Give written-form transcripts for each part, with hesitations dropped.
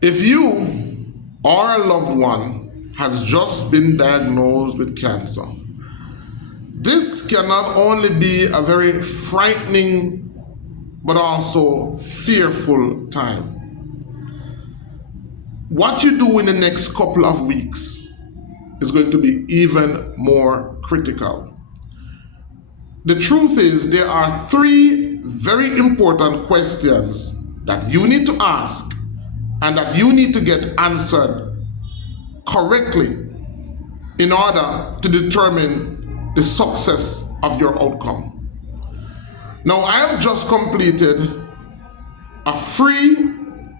If you or a loved one has just been diagnosed with cancer, this can not only be a very frightening but also fearful time. What you do in the next couple of weeks is going to be even more critical. The truth is, there are three very important questions that you need to ask and that you need to get answered correctly in order to determine the success of your outcome. Now, I have just completed a free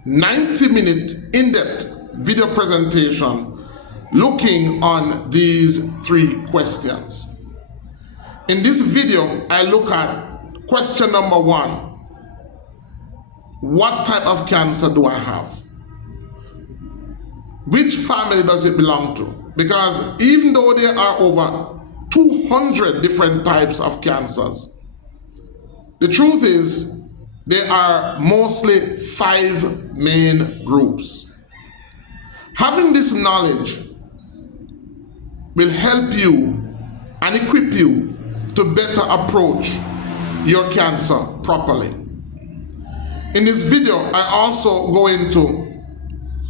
90-minute in-depth video presentation looking on these three questions. In this video, I look at question number 1. What type of cancer do I have? Which family does it belong to? Because even though there are over 200 different types of cancers, the truth is there are mostly 5 main groups. Having this knowledge will help you and equip you to better approach your cancer properly. In this video, I also go into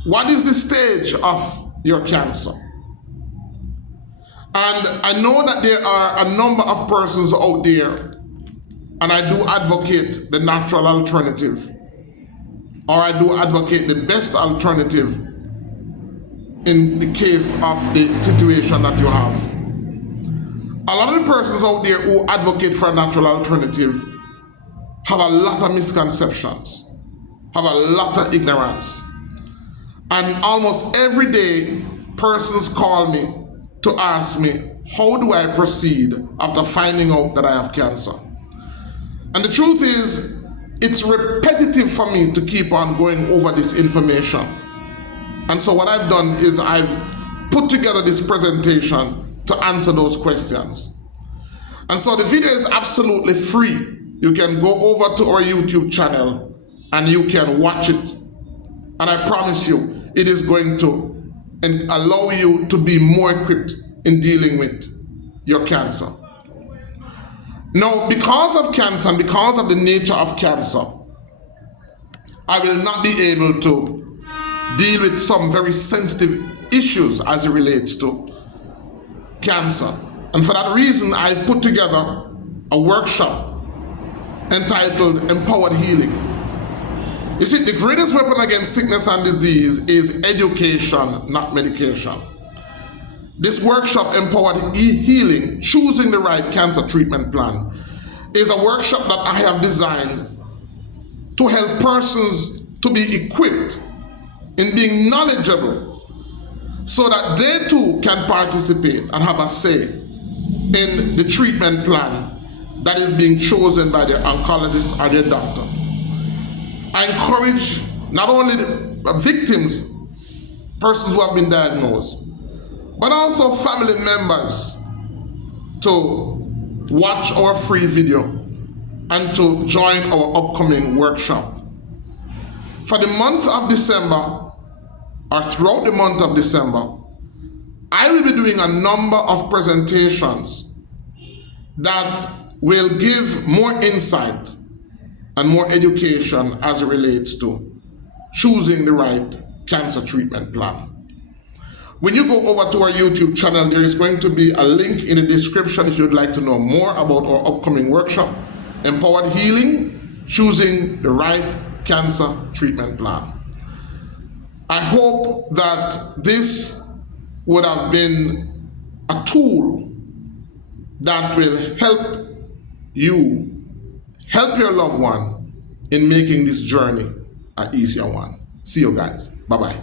what is the stage of your cancer. And I know that there are a number of persons out there, and I do advocate the natural alternative, or I do advocate the best alternative in the case of the situation that you have. A lot of the persons out there who advocate for a natural alternative have a lot of misconceptions, have a lot of ignorance. And almost every day, persons call me to ask me, how do I proceed after finding out that I have cancer? And the truth is, it's repetitive for me to keep on going over this information. And so what I've done is I've put together this presentation to answer those questions. And so the video is absolutely free. You can go over to our YouTube channel and you can watch it. And I promise you, it is going to allow you to be more equipped in dealing with your cancer. Now, because of cancer and because of the nature of cancer, I will not be able to deal with some very sensitive issues as it relates to cancer. And for that reason, I've put together a workshop entitled Empowered Healing. You see, the greatest weapon against sickness and disease is education, not medication. This workshop, Empowered Healing, Choosing the Right Cancer Treatment Plan, is a workshop that I have designed to help persons to be equipped in being knowledgeable so that they too can participate and have a say in the treatment plan that is being chosen by their oncologist or their doctor. I encourage not only the victims, persons who have been diagnosed, but also family members to watch our free video and to join our upcoming workshop. For the month of December, or throughout the month of December, I will be doing a number of presentations that will give more insight and more education as it relates to choosing the right cancer treatment plan. When you go over to our YouTube channel, there is going to be a link in the description if you'd like to know more about our upcoming workshop, Empowered Healing, Choosing the Right Cancer Treatment Plan. I hope that this would have been a tool that will help you, help your loved one in making this journey an easier one. See you guys. Bye-bye.